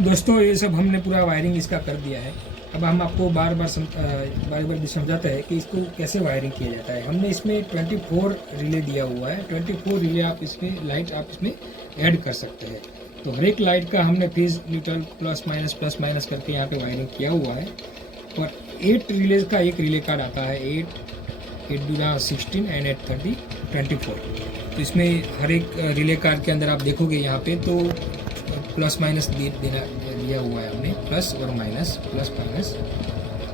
दोस्तों ये सब हमने पूरा वायरिंग इसका कर दिया है। अब हम आपको बार बार समझाते हैं कि इसको कैसे वायरिंग किया जाता है। हमने इसमें 24 रिले दिया हुआ है। 24 रिले आप इसमें लाइट आप इसमें ऐड कर सकते हैं। तो हर एक लाइट का हमने फेज न्यूट्रल प्लस माइनस करके यहाँ पे वायरिंग किया हुआ है। और 8 रिलेज का एक रिले कार्ड आता है, 8 दूना 16 एंड 8 30 24। तो इसमें हर एक रिले कार्ड के अंदर आप देखोगे यहाँ पे तो प्लस माइनस दिया हुआ है हमने, प्लस और माइनस, प्लस माइनस,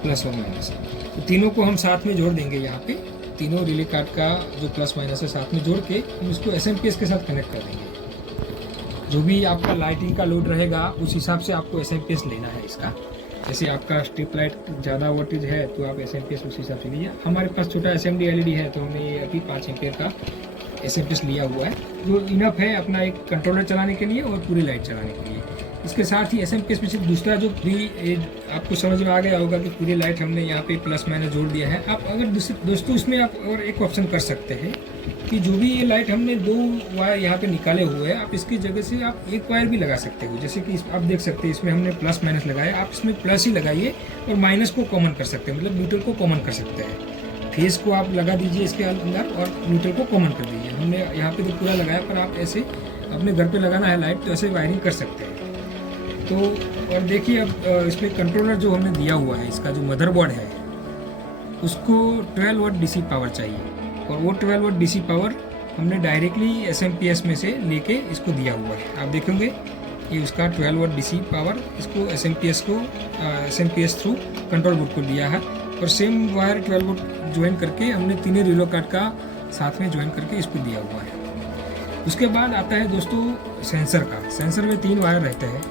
प्लस और माइनस। तो तीनों को हम साथ में जोड़ देंगे। यहाँ पे तीनों रिले कार्ड का जो प्लस माइनस है साथ में जोड़ के हम इसको एसएमपीएस के साथ कनेक्ट कर देंगे। जो भी आपका लाइटिंग का लोड रहेगा उस हिसाब से आपको एसएमपीएस लेना है इसका। जैसे आपका स्ट्रिप लाइट ज़्यादा वोल्टेज है तो आप एसएमपीएस उस हिसाब से लीजिए। हमारे पास छोटा एसएमडी एलईडी है तो हमने ये अभी 5 एम्पियर का एसएमपीएस लिया हुआ है, जो इनफ है अपना एक कंट्रोलर चलाने के लिए और पूरी लाइट चलाने के लिए। इसके साथ ही एसएमपीएस में सिर्फ दूसरा जो फ्री, आपको समझ में आ गया होगा कि पूरी लाइट हमने यहाँ पे प्लस माइनस जोड़ दिया है। आप अगर दोस्तों इसमें आप और एक ऑप्शन कर सकते हैं कि जो भी ये लाइट हमने 2 वायर यहाँ पे निकाले हुए हैं, आप इसकी जगह से आप एक वायर भी लगा सकते हो। जैसे कि आप देख सकते हैं इसमें हमने प्लस माइनस लगाया, आप इसमें प्लस ही लगाइए और माइनस को कॉमन कर सकते हैं, मतलब न्यूट्रल को कॉमन कर सकते हैं। फेस को आप लगा दीजिए इसके अंदर और न्यूट्रल को कॉमन कर दीजिए। हमने यहाँ पे तो पूरा लगाया, पर आप ऐसे अपने घर पे लगाना है लाइट तो ऐसे वायरिंग कर सकते हैं। तो और देखिए अब इसमें कंट्रोलर जो हमने दिया हुआ है, इसका जो मदरबोर्ड है उसको 12 वाट डीसी पावर चाहिए, और वो 12 वाट डीसी पावर हमने डायरेक्टली एसएमपीएस में से लेके इसको दिया हुआ है। आप देखेंगे कि उसका 12 वाट डीसी पावर इसको एसएमपीएस थ्रू कंट्रोल बोर्ड को दिया है। और सेम वायर 12 वोल्ट ज्वाइन करके हमने तीनों रिलो कार्ड का साथ में ज्वाइन करके इसको दिया हुआ है। उसके बाद आता है दोस्तों सेंसर का। सेंसर में 3 वायर रहते हैं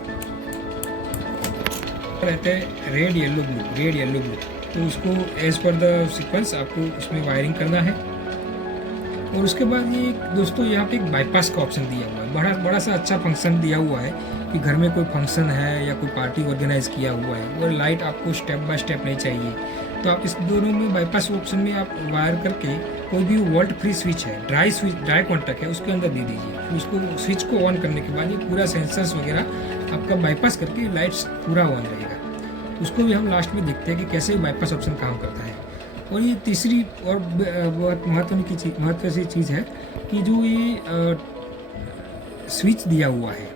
रेड येलो ब्लू। तो उसको एज पर द सीक्वेंस आपको उसमें वायरिंग करना है। और उसके बाद ये दोस्तों यहाँ पे एक बाईपास का ऑप्शन दिया हुआ है। बड़ा सा अच्छा फंक्शन दिया हुआ है कि घर में कोई फंक्शन है या कोई पार्टी ऑर्गेनाइज किया हुआ है और लाइट आपको स्टेप बाय स्टेप नहीं चाहिए, तो आप इस दोनों में बाईपास ऑप्शन में आप वायर करके कोई भी वोल्ट फ्री स्विच है, ड्राई कॉन्टैक्ट है, उसके अंदर दे दीजिए। उसको स्विच को ऑन करने के बाद ये पूरा सेंसर्स वगैरह आपका बाईपास करके लाइट्स पूरा ऑन रहेगा। उसको भी हम लास्ट में देखते हैं कि कैसे बाईपास ऑप्शन काम करता है। और ये तीसरी और बहुत महत्व सी चीज़ है कि जो ये स्विच दिया हुआ है,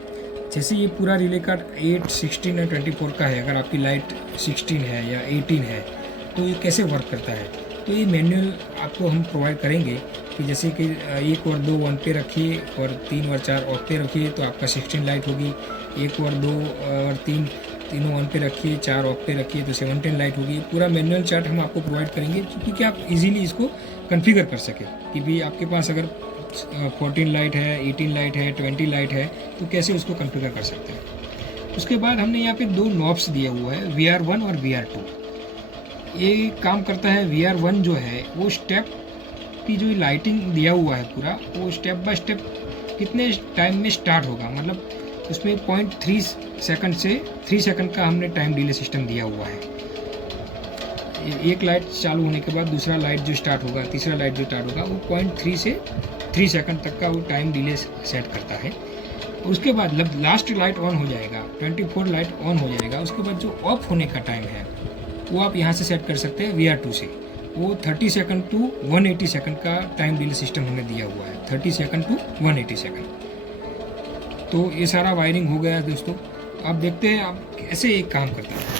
जैसे ये पूरा रिले कार्ड 8, 16 और 24 का है। अगर आपकी लाइट 16 है या 18 है तो ये कैसे वर्क करता है, तो ये मैनुअल आपको हम प्रोवाइड करेंगे कि जैसे कि 1 और 2 ऑन पे रखिए और 3 और 4 ऑफ पे रखिए तो आपका 16 लाइट होगी। 1 और 2 और 3 तीनों ऑन पे रखिए, 4 ऑफ पे रखिए तो 17 लाइट होगी। पूरा मैनुअल चार्ट हम आपको प्रोवाइड करेंगे क्योंकि आप इजीली इसको कॉन्फ़िगर कर सकें कि भी आपके पास अगर 14 लाइट है, 18 लाइट है, 20 लाइट है तो कैसे उसको कॉन्फ़िगर कर सकते हैं। उसके बाद हमने यहाँ पे 2 नॉब्स दिया हुआ है, VR1 और VR2। ये काम करता है VR1 जो है वो स्टेप की जो लाइटिंग दिया हुआ है पूरा, वो स्टेप बाय स्टेप कितने टाइम में स्टार्ट होगा, मतलब उसमें 0.3 सेकंड से 3 सेकंड का हमने टाइम डिले सिस्टम दिया हुआ है। एक लाइट चालू होने के बाद दूसरा लाइट जो स्टार्ट होगा, तीसरा लाइट जो स्टार्ट होगा, वो 0.3 से 3 सेकंड तक का वो टाइम डिले सेट करता है। उसके बाद जब लास्ट लाइट ऑन हो जाएगा, 24 लाइट ऑन हो जाएगा, उसके बाद जो ऑफ होने का टाइम है वो आप यहाँ से सेट कर सकते हैं VR2 से। वो 30 सेकंड टू 180 सेकंड का टाइम डिले सिस्टम हमने दिया हुआ है, 30 सेकंड टू 180 सेकंड। तो ये सारा वायरिंग हो गया दोस्तों। आप देखते हैं आप कैसे एक काम करता है।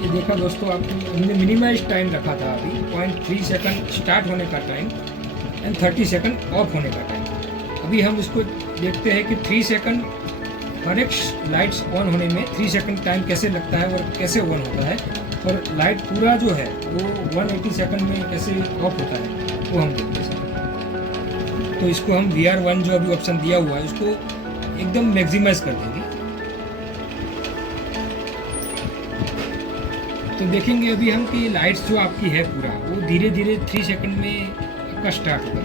ये देखा दोस्तों, आपको हमने मिनिमाइज टाइम रखा था अभी 0.3 सेकंड स्टार्ट होने का टाइम एंड 30 सेकंड ऑफ होने का टाइम। अभी हम उसको देखते हैं कि 3 सेकंड हर एक लाइट्स ऑन होने में 3 सेकंड टाइम कैसे लगता है और कैसे ऑन होता है, और लाइट पूरा जो है वो 180 सेकंड में कैसे ऑफ होता है वो हम देखते हैं। तो इसको हम VR1 जो अभी ऑप्शन दिया हुआ है उसको एकदम मैक्सिमाइज कर देंगे। तो देखेंगे अभी हम कि लाइट्स जो आपकी है पूरा वो धीरे धीरे 3 सेकंड में आपका स्टार्ट होगा।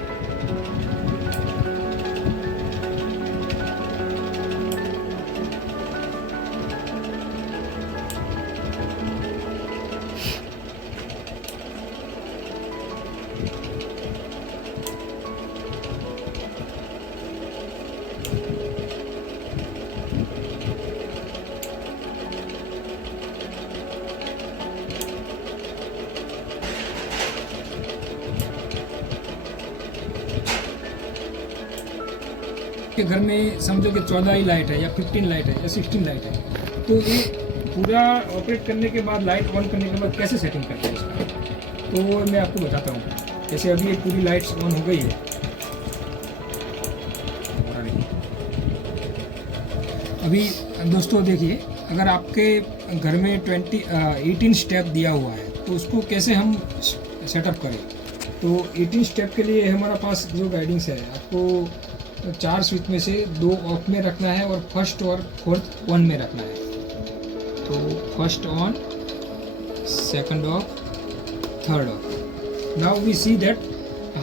के घर में समझो कि 14 ही लाइट है या 15 लाइट है या 16 लाइट है, तो ये पूरा ऑपरेट करने के बाद लाइट ऑन करने के बाद कैसे सेटिंग करते हैं इसका, तो वो मैं आपको बताता हूँ। जैसे अभी ये पूरी लाइट्स ऑन हो गई है, अभी दोस्तों देखिए अगर आपके घर में 18 स्टेप दिया हुआ है तो उसको कैसे हम सेटअप करें। तो 18 स्टेप के लिए हमारा पास जो गाइडिंग्स है, आपको 4 स्विच में से 2 ऑफ में रखना है और फर्स्ट और फोर्थ ऑन में रखना है। तो first on, second off, third off. Now we see that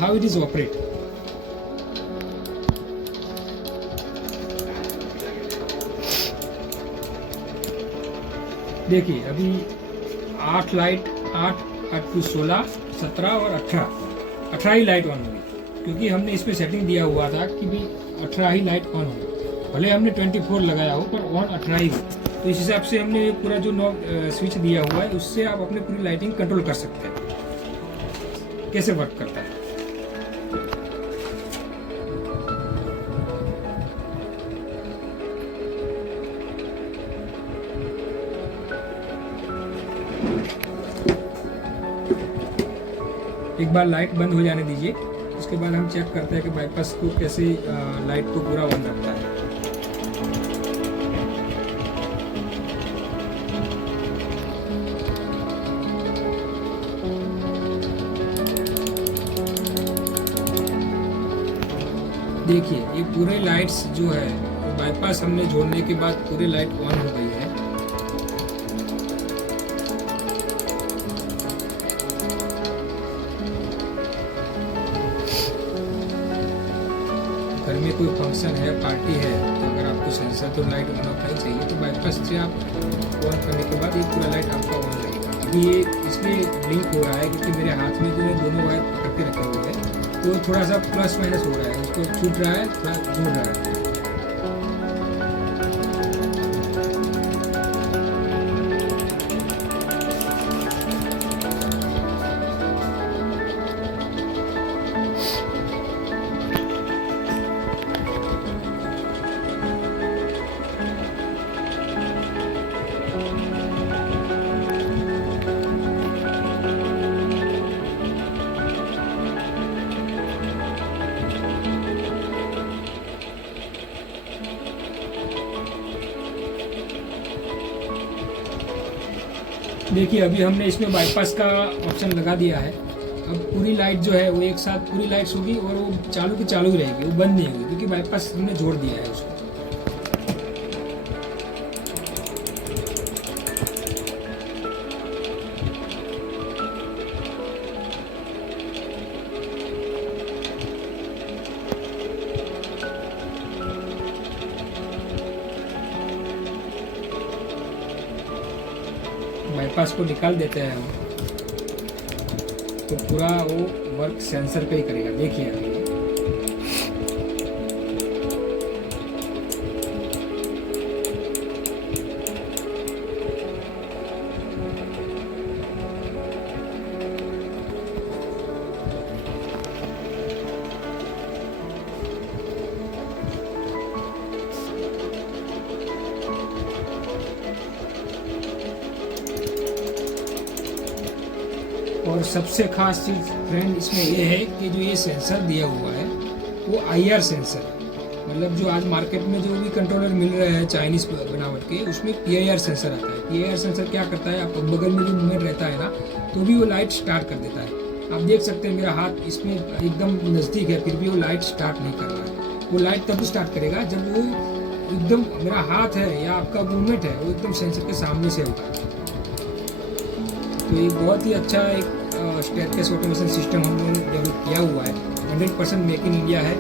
how it is operate. देखिए अभी 8 लाइट, 8 टू 16, 17 और 18 ही लाइट ऑन हुई, क्योंकि हमने इसमें सेटिंग दिया हुआ था कि भी 18 ही लाइट ऑन हो। भले हमने 24 लगाया हो पर ऑन 18 ही हो। तो इस हिसाब से हमने पूरा जो स्विच दिया हुआ है उससे आप अपनी पूरी लाइटिंग कंट्रोल कर सकते हैं। कैसे वर्क करता है, एक बार लाइट बंद हो जाने दीजिए, उसके बाद हम चेक करते हैं कि बाईपास को कैसे लाइट को पूरा ऑन रखता है। देखिए ये पूरे लाइट्स जो है तो बाईपास हमने जोड़ने के बाद पूरे लाइट ऑन हो गई है। घर में कोई फंक्शन है, पार्टी है, तो अगर आपको सेंसर तो लाइट ऑन ऑफ नहीं चाहिए तो बाईपास से आप ऑन करने के बाद ये पूरा लाइट आपका ऑन रहेगा। अभी ये इसलिए ब्लिंक हो रहा है क्योंकि मेरे हाथ में जो है दोनों वायर पकड़ के रखे हुए हैं, तो थोड़ा सा प्लस माइनस हो रहा है, इसको छूट रहा है, थोड़ा जोड़ रहा है। देखिए अभी हमने इसमें बाईपास का ऑप्शन लगा दिया है। अब पूरी लाइट जो है वो एक साथ पूरी लाइट्स होगी और वो चालू की चालू ही रहेगी, वो बंद नहीं होगी क्योंकि बाईपास हमने जोड़ दिया है उसको। बाईपास को निकाल देते हैं हम, तो पूरा वो वर्क सेंसर पे ही करेगा। देखिए अभी और सबसे खास चीज़ फ्रेंड इसमें ये है कि जो ये सेंसर दिया हुआ है वो IR सेंसर है। मतलब जो आज मार्केट में जो भी कंट्रोलर मिल रहे हैं चाइनीज बनावट के, उसमें PIR सेंसर आता है। PIR सेंसर क्या करता है, आपको बगल में जो मूवमेंट रहता है ना, तो भी वो लाइट स्टार्ट कर देता है। आप देख सकते हैं मेरा हाथ इसमें एकदम नज़दीक है, फिर भी वो लाइट स्टार्ट नहीं कर रहा है। वो लाइट तभी स्टार्ट करेगा जब वो एकदम, मेरा हाथ है या आपका मूवमेंट है वो एकदम सेंसर के सामने से होगा। तो ये बहुत ही अच्छा एक स्टेयरकेस ऑटोमेशन सिस्टम हम लोगों ने डेवलप किया हुआ है। 100% मेक इन इंडिया है।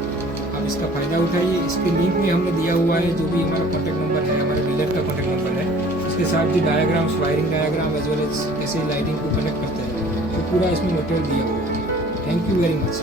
आप इसका फ़ायदा उठाइए। इसके लिंक भी हमने दिया हुआ है, जो भी हमारा कॉन्टैक्ट नंबर है, हमारे डीलर का कॉन्टैक्ट नंबर है, इसके साथ जो diagrams, wiring diagram as well as कैसे लाइटिंग को कनेक्ट करते हैं, तो पूरा इसमें मटेरियल दिया हुआ है। Thank you very much.